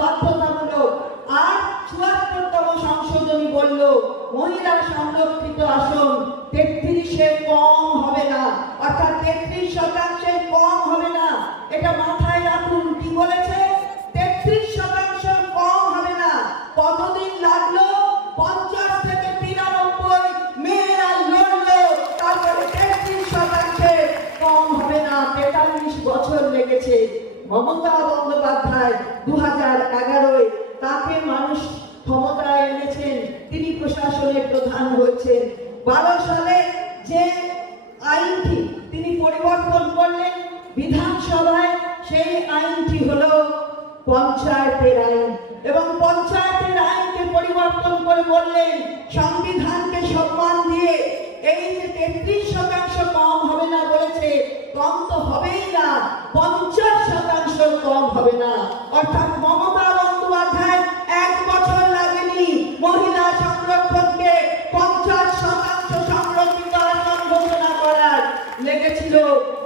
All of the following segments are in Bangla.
বাধ্যতামূলক আর চুয়াত্তরতম সংশোধনী বলল মহিলা সংরক্ষিত আসন তেত্রিশে কম হবে না। অর্থাৎ তেত্রিশ শতাংশের কম হবে না। এটা মমতা বন্দ্যোপাধ্যায় দু হাজার এগারোয় তাকে মানুষ ক্ষমতায় এনেছেন। তিনি প্রশাসনের প্রধান হয়েছেন বারো সালে যে আইনটি তিনি পরিবর্তন করলেন বিধানসভায়, সেই আইনটি হলো পঞ্চায়েতের আইন। এবং পঞ্চায়েতের আইনকে পরিবর্তন করে বললেন, সংবিধানকে সম্মান দিয়ে এই যে তেত্রিশ শতাংশ কম হবে না বলেছে, কম তো হবেই না। পঞ্চাশ শতাংশ ঘোষণা করার। লেগেছিল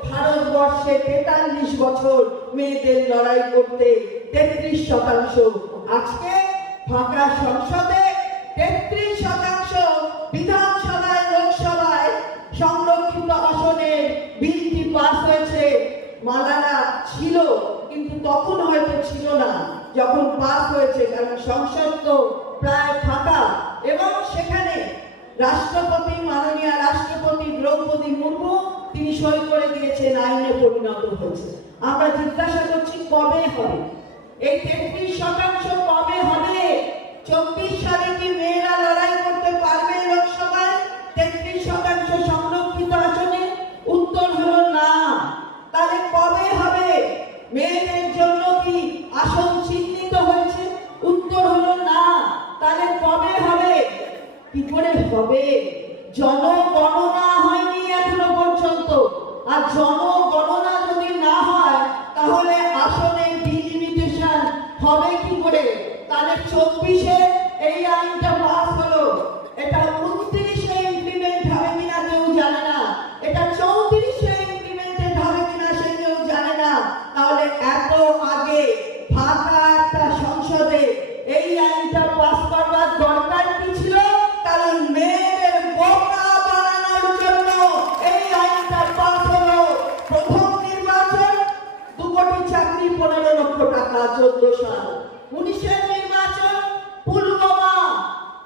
ভারতবর্ষে তেতাল্লিশ বছর মেয়েদের লড়াই করতে তেত্রিশ শতাংশ। আজকে ফাঁকা সংসদে তখন হয়তো ছিল না। যখন পাস হয়েছে, কারণ সংসদ তো প্রায় ফাঁকা। এবং সেখানে রাষ্ট্রপতি, মাননীয় রাষ্ট্রপতি দ্রৌপদী মুর্মু, তিনি সই করে দিয়েছেন, আইনে পরিণত হয়েছে। আমরা জিজ্ঞাসা করছি, কবে হবে? এই তেত্রিশ শতাংশ কবে হবে? চব্বিশ সালে কি মেয়েরা লড়াই করতে হবে। জনগণনা হয়নি এখনও পর্যন্ত। আর জনগণনা যদি না হয়, তাহলে আসনের ডিলিমিটেশন হবে কি করে? তাহলে চব্বিশে চোদ্দ সাল উনিশের নির্বাচন পুলওয়ামা।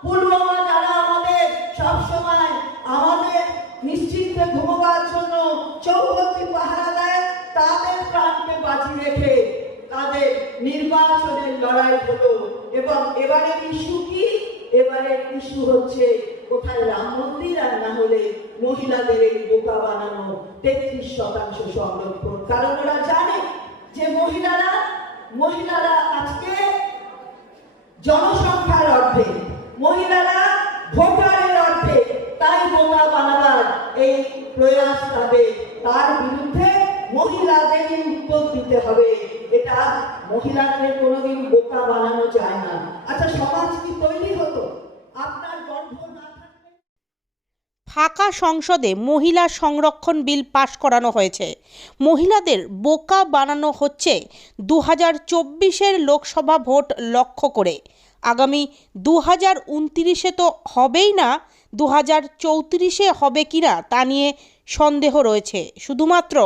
পুলওয়ামা যারা আমাদের সবসময় আমাদের নিশ্চিন্তে ঘুমোবার জন্য চৌহদ্দি পাহারা দেয়, তাদের প্রাণকে বাঁচি রেখে তাদের নির্বাচনের লড়াই হলো। এবং এবারে ইস্যু কি? এবারে ইস্যু হচ্ছে কোথায় রাম মন্দির আর না হলে মহিলাদের এই বোকা বানানো তেত্রিশ শতাংশ সংরক্ষণ। কারণ ওরা জানে যে মহিলারা মহিলারা আজকে জনসংখ্যার অর্ধে, মহিলারা ভোটারের অর্ধে তাই বোকা বানাবার এই প্রয়াস তাদের তার বিরুদ্ধে মহিলাদের উত্তর দিতে হবে। এটা মহিলাদের কোনোদিন বোকা বানানো যায় না। আচ্ছা সমাজ কি তৈরি হতো? আপনার গর্ভ ফাঁকা সংসদে মহিলা সংরক্ষণ বিল পাশ করানো হয়েছে। মহিলাদের বোকা বানানো হচ্ছে দু হাজার চব্বিশের লোকসভা ভোট লক্ষ্য করে। আগামী দু হাজার উনতিরিশে তো হবেই না দু হাজার চৌত্রিশে হবে কিনা তা নিয়ে সন্দেহ রয়েছে। শুধুমাত্র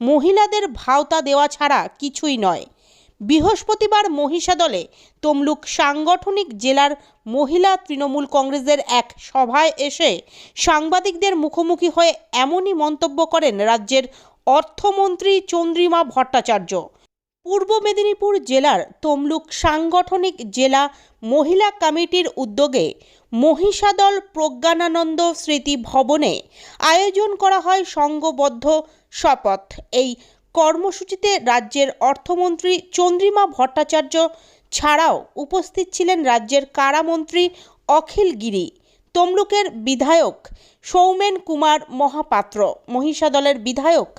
মহিলাদের ভাওতা দেওয়া ছাড়া কিছুই নয়। বৃহস্পতিবার মহিষাদলে তমলুক সাংগঠনিক জেলার মহিলা তৃণমূল কংগ্রেসের এক সভায় এসে সাংবাদিকদের মুখোমুখি হয়ে এমনই মন্তব্য করেন রাজ্যের অর্থমন্ত্রী চন্দ্রিমা ভট্টাচার্য। পূর্ব মেদিনীপুর জেলার তমলুক সাংগঠনিক জেলা মহিলা কমিটির উদ্যোগে মহিষাদল প্রজ্ঞানানন্দ স্মৃতি ভবনে আয়োজন করা হয় সংঘবদ্ধ শপথ। এই কর্মসূচিতে রাজ্যের অর্থমন্ত্রী চন্দ্রিমা ভট্টাচার্য ছাড়াও উপস্থিত ছিলেন রাজ্যের কারামন্ত্রী অখিল গিরি, তমলুকের বিধায়ক সৌমেন কুমার মহাপাত্র, মহিষাদলের বিধায়ক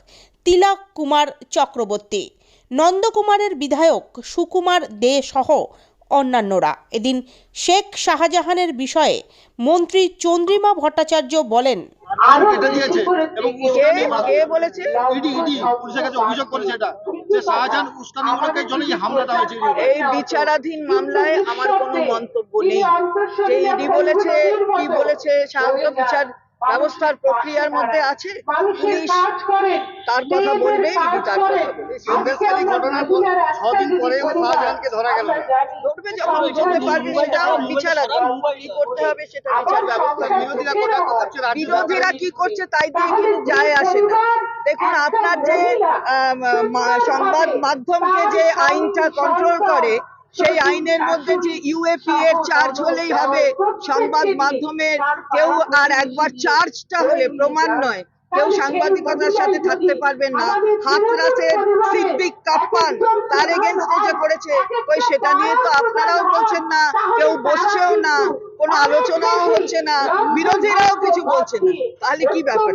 তিলক কুমার চক্রবর্তী, নন্দকুমারের বিধায়ক সুকুমার দে সহ অন্যান্যরা। এদিন শেখ শাহজাহানের বিষয়ে মন্ত্রী চন্দ্রিমা ভট্টাচার্য বলেন আরও কেটে দিয়েছে। এবং কে বলেছে? ইডি ইডি পুলিশের কাছে অভিযোগ করেছে এটা। যে শাহজাহান জন্য এই হামলাটা হয়েছে এই বিচারাধীন মামলায় আমার কোনো মন্তব্য নেই। যে ইডি বলেছে কি বলেছে শান্ত বিচার ব্যবস্থার প্রক্রিয়ার মধ্যে আছে পুলিশ তার কথা বলবে ইডি তার কথা বলবে। ঘটনার পর ছদিন পরেও শাহজাহানকে ধরা গেল। ধরবে যখন ধরতে পারবে সেটাও বিচারাধীন কি করতে হবে সেটা বিচার ব্যবস্থা বিরোধীরা কটাক্ষ করছে বিরোধীরা কি করছে তাই দিয়ে কিন্তু যায় আসে না। দেখুন আপনার যে সংবাদ মাধ্যমকে যে আইনটা কন্ট্রোল করে সেই আইনের মধ্যে যে ইউএপি এর চার্জ হলেই হবে, সংবাদ মাধ্যমের কেউ আর একবার চার্জটা হলে প্রমাণ নয়। কেউ সাংবাদিকতার সাথে থাকতে পারবেন না। হাতরাসের সিদ্দিক কাপ্পান, তার এগেনস্টে যে করেছে, ওই সেটা নিয়ে তো আপনারাও বলছেন না, কেউ বসছেও না, কোনো আলোচনাও হচ্ছে না, বিরোধীরাও কিছু বলছে না। তাহলে কি ব্যাপার?